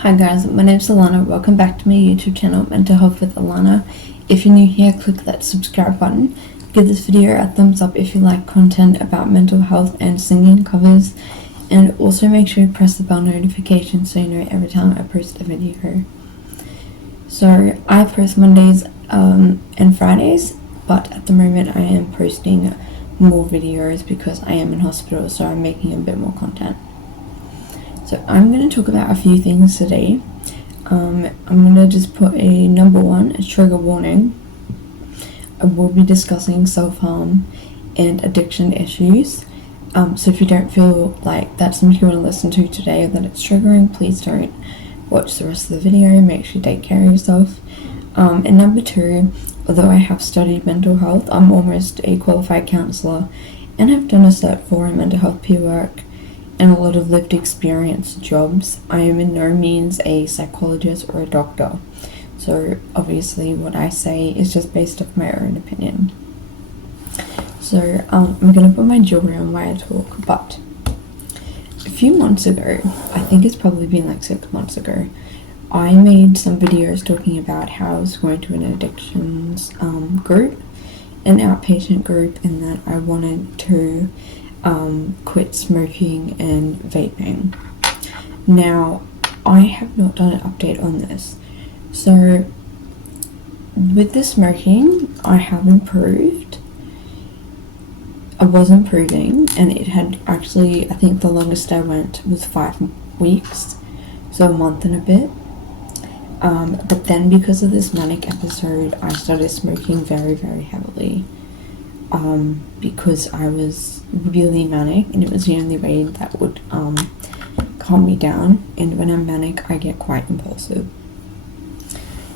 Hi guys, my name's Alana. Welcome back to my YouTube channel, Mental Health with Alana. If you're new here, click that subscribe button. Give this video a thumbs up if you like content about mental health and singing covers. And also make sure you press the bell notification so you know every time I post a video. So I post Mondays and Fridays, but at the moment I am posting more videos because I am in hospital, so I'm making a bit more content. So I'm going to talk about a few things today. I'm going to just put a number one, a trigger warning. I will be discussing self-harm and addiction issues. So if you don't feel like that's something you want to listen to today or that it's triggering, please don't watch the rest of the video. Make sure you take care of yourself. And number two, although I have studied mental health, I'm almost a qualified counsellor and have done a Cert 4 in mental health peer work and a lot of lived experience jobs. I am in no means a psychologist or a doctor, so obviously what I say is just based off my own opinion. So I'm gonna put my jewelry on while I talk, but a few months ago, I think it's probably been like 6 months ago, I made some videos talking about how I was going to an addictions group, an outpatient group, and that I wanted to quit smoking and vaping. Now, I have not done an update on this. So, with the smoking, I have improved. I was improving, and it had actually, I think the longest I went was 5 weeks, so a month and a bit. But then because of this manic episode, I started smoking very, very heavily. Because I was really manic, and it was the only way that would calm me down, and when I'm manic I get quite impulsive.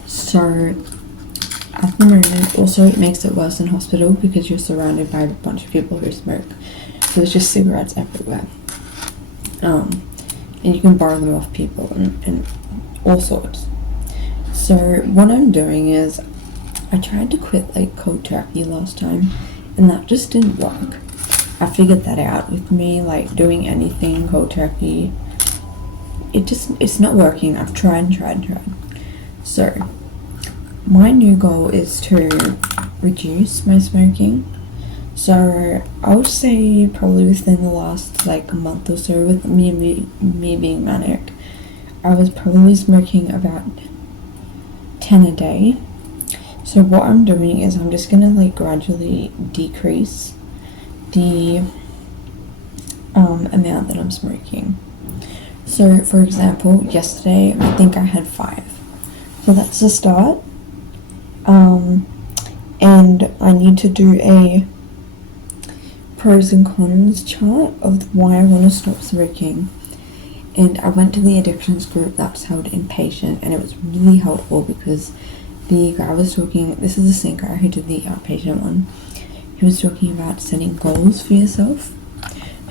So at the moment, also it makes it worse in hospital because you're surrounded by a bunch of people who smoke, so there's just cigarettes everywhere, and you can borrow them off people and all sorts. So what I'm doing is, I tried to quit like cold turkey last time, and that just didn't work. I figured that out. With me like doing anything cold turkey, it's not working. I've tried. So my new goal is to reduce my smoking. So I would say probably within the last like a month or so, with me being manic, I was probably smoking about 10 a day. So what I'm doing is I'm just gonna like gradually decrease the amount that I'm smoking. So for example, yesterday I think I had 5. So that's a start. And I need to do a pros and cons chart of why I want to stop smoking. And I went to the addictions group that's held inpatient, and it was really helpful because the guy was talking, this is the same guy who did the outpatient one, he was talking about setting goals for yourself,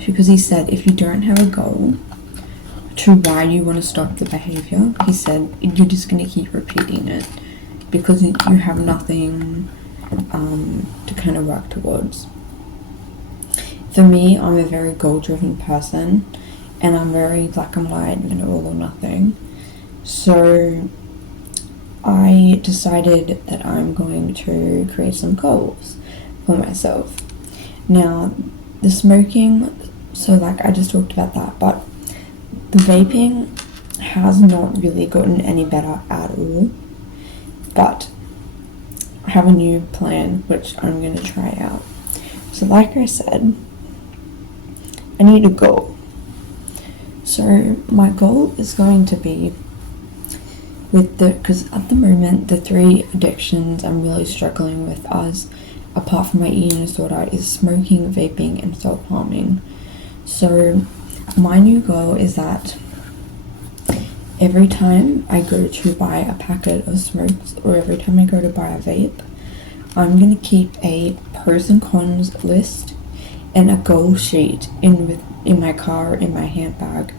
because he said if you don't have a goal to why you want to stop the behavior, he said you're just going to keep repeating it because you have nothing to kind of work towards. For me, I'm a very goal-driven person, and I'm very black and white and all or nothing. So I decided that I'm going to create some goals for myself. Now, the smoking, so like I just talked about that, but the vaping has not really gotten any better at all. But I have a new plan which I'm going to try out. So like I said, I need a goal. So my goal is going to be because at the moment the 3 addictions I'm really struggling with, as apart from my eating disorder, is smoking, vaping, and self-harming. So my new goal is that every time I go to buy a packet of smokes, or every time I go to buy a vape, I'm going to keep a pros and cons list and a goal sheet in my car, in my handbag,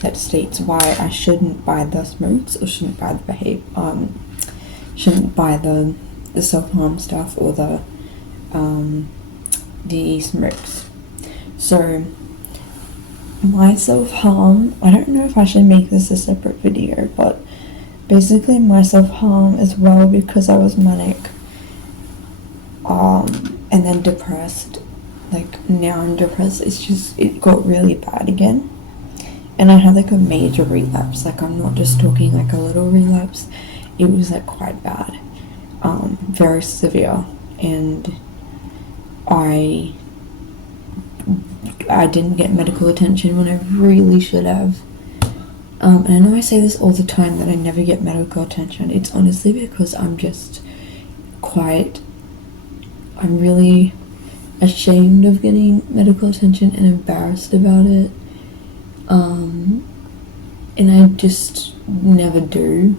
that states why I shouldn't buy the smokes or shouldn't buy the self-harm stuff or the smokes. So my self-harm, I don't know if I should make this a separate video, but basically my self-harm as well, because I was manic and then depressed. Like, now I'm depressed. It's just, it got really bad again, and I had like a major relapse. Like, I'm not just talking like a little relapse. It was like quite bad, very severe, and I didn't get medical attention when I really should have. And I know I say this all the time, that I never get medical attention. It's honestly because I'm really ashamed of getting medical attention and embarrassed about it. And I just never do.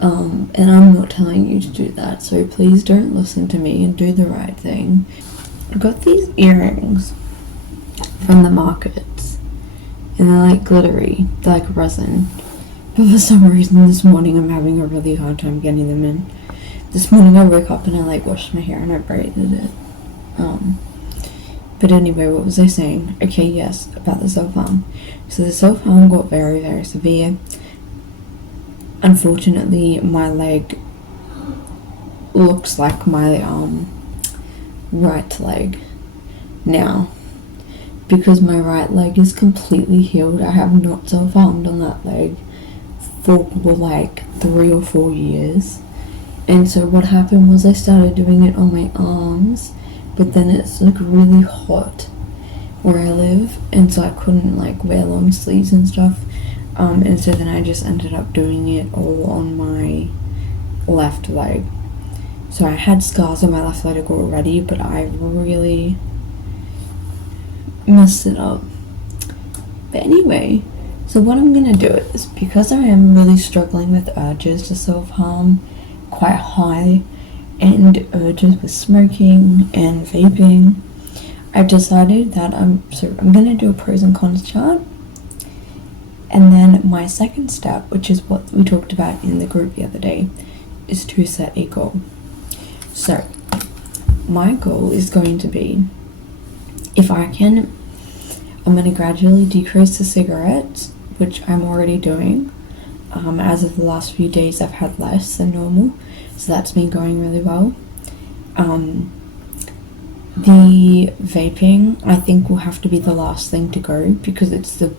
And I'm not telling you to do that, so please don't listen to me and do the right thing. I got these earrings from the markets, and they're like glittery, they're like resin, but for some reason this morning I'm having a really hard time getting them in. This morning I woke up and I like washed my hair and I braided it. But anyway, what was I saying? Okay, yes, about the self-harm. So the self-harm got very, very severe. Unfortunately, my leg looks like my right leg now, because my right leg is completely healed. I have not self-harmed on that leg for like 3 or 4 years. And so what happened was I started doing it on my arms, but then it's like really hot where I live, and so I couldn't like wear long sleeves and stuff. And so then I just ended up doing it all on my left leg. So I had scars on my left leg already, but I really messed it up. But anyway, so what I'm gonna do is, because I am really struggling with urges to self-harm, quite high, and urges with smoking and vaping, I've decided that I'm gonna do a pros and cons chart. And then my second step, which is what we talked about in the group the other day, is to set a goal. So my goal is going to be, if I can, I'm going to gradually decrease the cigarettes, which I'm already doing. As of the last few days I've had less than normal, so that's been going really well. The vaping, I think, will have to be the last thing to go, because it's the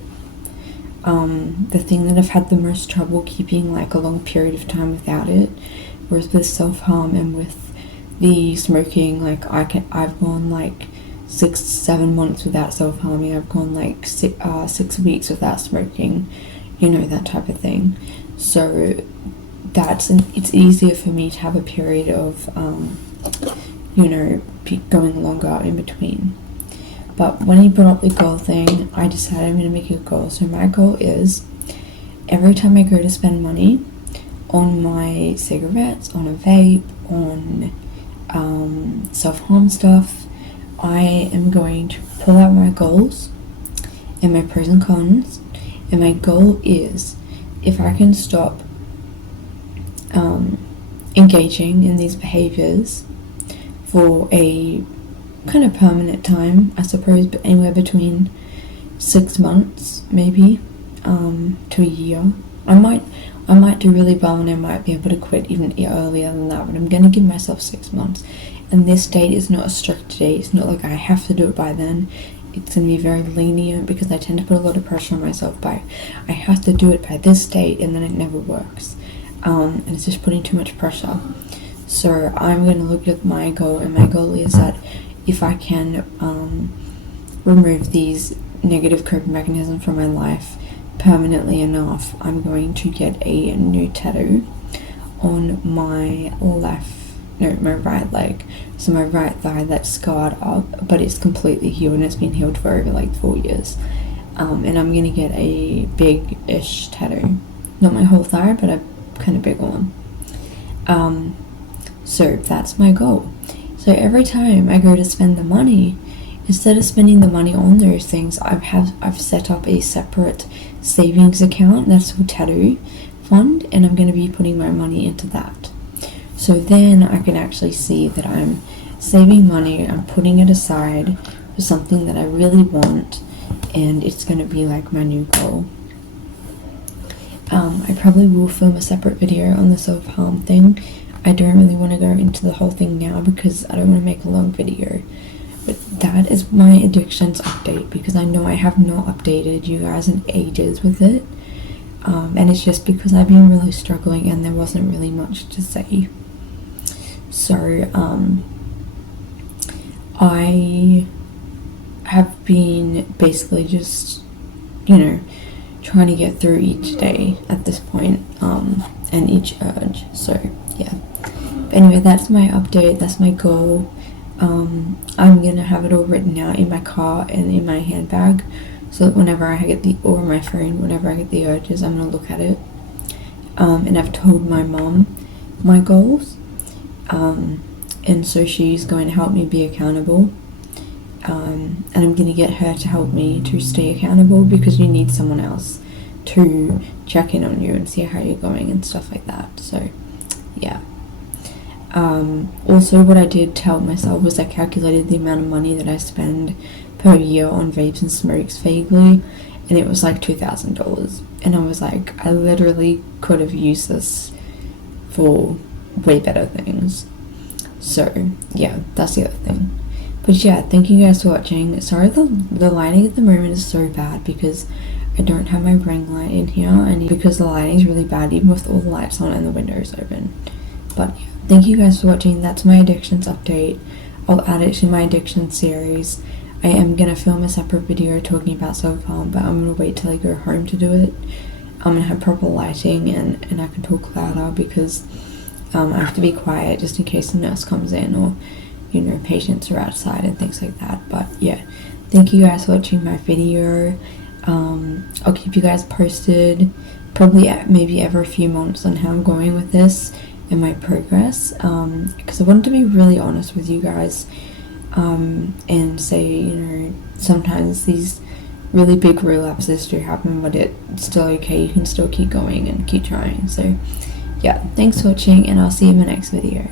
thing that I've had the most trouble keeping like a long period of time without it. Whereas with self-harm and with the smoking, like I've gone like 6-7 months without self-harming. I've gone like 6 weeks without smoking, you know, that type of thing. So it's easier for me to have a period of going longer in between. But when you brought up the goal thing, I decided I'm going to make a goal. So my goal is, every time I go to spend money on my cigarettes, on a vape, on self-harm stuff, I am going to pull out my goals and my pros and cons. And my goal is, if I can stop engaging in these behaviors for a kind of permanent time, I suppose, but anywhere between 6 months maybe to a year. I might do really well, and I might be able to quit even earlier than that, but I'm going to give myself 6 months. And this date is not a strict date. It's not like I have to do it by then. It's going to be very lenient, because I tend to put a lot of pressure on myself by, I have to do it by this date, and then it never works. And it's just putting too much pressure. So I'm going to look at my goal, and my goal is that if I can remove these negative coping mechanisms from my life permanently enough, I'm going to get a new tattoo on my my right leg. So my right thigh, that's scarred up, but it's completely healed, and it's been healed for over like 4 years. And I'm going to get a big-ish tattoo. Not my whole thigh, but a kind of big one. So that's my goal. So every time I go to spend the money, instead of spending the money on those things, I've set up a separate savings account that's a tattoo fund, and I'm going to be putting my money into that. So then I can actually see that I'm saving money, I'm putting it aside for something that I really want, and it's going to be like my new goal. I probably will film a separate video on the self-harm thing. I don't really want to go into the whole thing now because I don't want to make a long video. But that is my addictions update, because I know I have not updated you guys in ages with it. And it's just because I've been really struggling and there wasn't really much to say. So, I have been basically just, trying to get through each day at this point, and each urge. So, yeah. But anyway, that's my update, that's my goal. I'm gonna have it all written out in my car and in my handbag, so that whenever I get or my phone, whenever I get the urges, I'm gonna look at it. And I've told my mom my goals, and so she's going to help me be accountable. And I'm gonna get her to help me to stay accountable, because you need someone else to check in on you and see how you're going and stuff like that. So, yeah. Also, what I did tell myself was I calculated the amount of money that I spend per year on vapes and smokes vaguely, and it was like $2,000. And I was like, I literally could have used this for way better things. So, yeah, that's the other thing. But yeah, thank you guys for watching. Sorry the lighting at the moment is so bad, because I don't have my ring light in here, and because the lighting is really bad even with all the lights on and the windows open. But yeah, thank you guys for watching. That's my addictions update. I'll add it to my addiction series. I am gonna film a separate video talking about self-harm, but I'm gonna wait till I go home to do it. I'm gonna have proper lighting and I can talk louder, because I have to be quiet just in case the nurse comes in, or patients are outside and things like that. But yeah, thank you guys for watching my video. I'll keep you guys posted, probably maybe every few months, on how I'm going with this and my progress, because I wanted to be really honest with you guys, and say, sometimes these really big relapses do happen, but it's still okay. You can still keep going and keep trying. So yeah, thanks for watching, and I'll see you in my next video.